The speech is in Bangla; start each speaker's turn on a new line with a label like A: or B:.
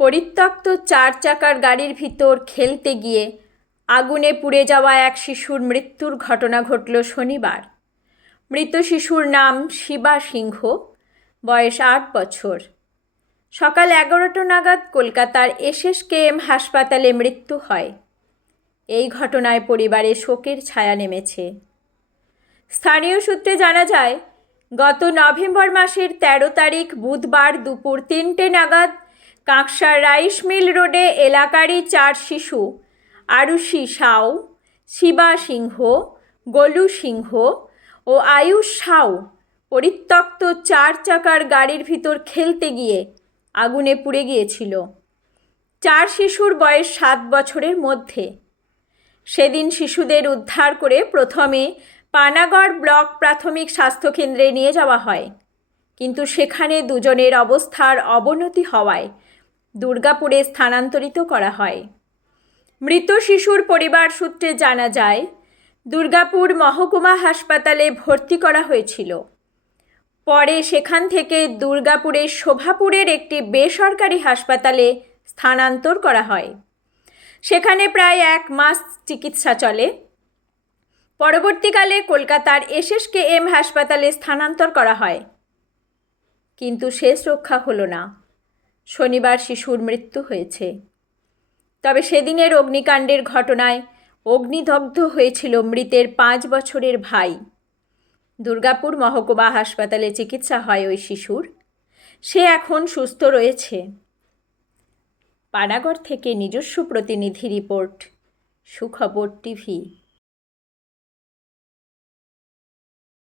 A: পরিত্যক্ত চার চাকার গাড়ির ভিতর খেলতে গিয়ে আগুনে পুড়ে যাওয়া এক শিশুর মৃত্যুর ঘটনা ঘটল শনিবার। মৃত শিশুর নাম শিবা সিংহ, বয়স আট বছর। সকাল এগারোটা নাগাদ কলকাতার এসএসকেএম হাসপাতালে মৃত্যু হয়। এই ঘটনায় পরিবারে শোকের ছায়া নেমেছে। স্থানীয় সূত্রে জানা যায়, গত নভেম্বর মাসের ১৩ তারিখ বুধবার দুপুর তিনটে নাগাদ কাঁকসার রাইস মিল রোডে এলাকারই চার শিশু, আরুষি সাউ, শিবা সিংহ, গোলু সিংহ ও আয়ুষ সাউ পরিত্যক্ত চার চাকার গাড়ির ভিতর খেলতে গিয়ে আগুনে পুড়ে গিয়েছিল। চার শিশুর বয়স সাত বছরের মধ্যে। সেদিন শিশুদের উদ্ধার করে প্রথমে পানাগড় ব্লক প্রাথমিক স্বাস্থ্যকেন্দ্রে নিয়ে যাওয়া হয়। কিন্তু সেখানে দুজনের অবস্থার অবনতি হওয়ায় দুর্গাপুরে স্থানান্তরিত করা হয়। মৃত শিশুর পরিবার সূত্রে জানা যায়, দুর্গাপুর মহকুমা হাসপাতালে ভর্তি করা হয়েছিল। পরে সেখান থেকে দুর্গাপুরের শোভাপুরের একটি বেসরকারি হাসপাতালে স্থানান্তর করা হয়। সেখানে প্রায় এক মাস চিকিৎসা চলে। পরবর্তীকালে কলকাতার এসএসকে এম হাসপাতালে স্থানান্তর করা হয়। কিন্তু শেষ রক্ষা হলো না। শনিবার শিশুর মৃত্যু হয়েছে। তবে সেদিনের অগ্নিকাণ্ডের ঘটনায় অগ্নিদগ্ধ হয়েছিল মৃতের পাঁচ বছরের ভাই। দুর্গাপুর মহকুমা হাসপাতালে চিকিৎসা হয় ওই শিশুর। সে এখন সুস্থ রয়েছে। পানাগড় থেকে নিজস্ব প্রতিনিধি রিপোর্ট, সুখবর টিভি।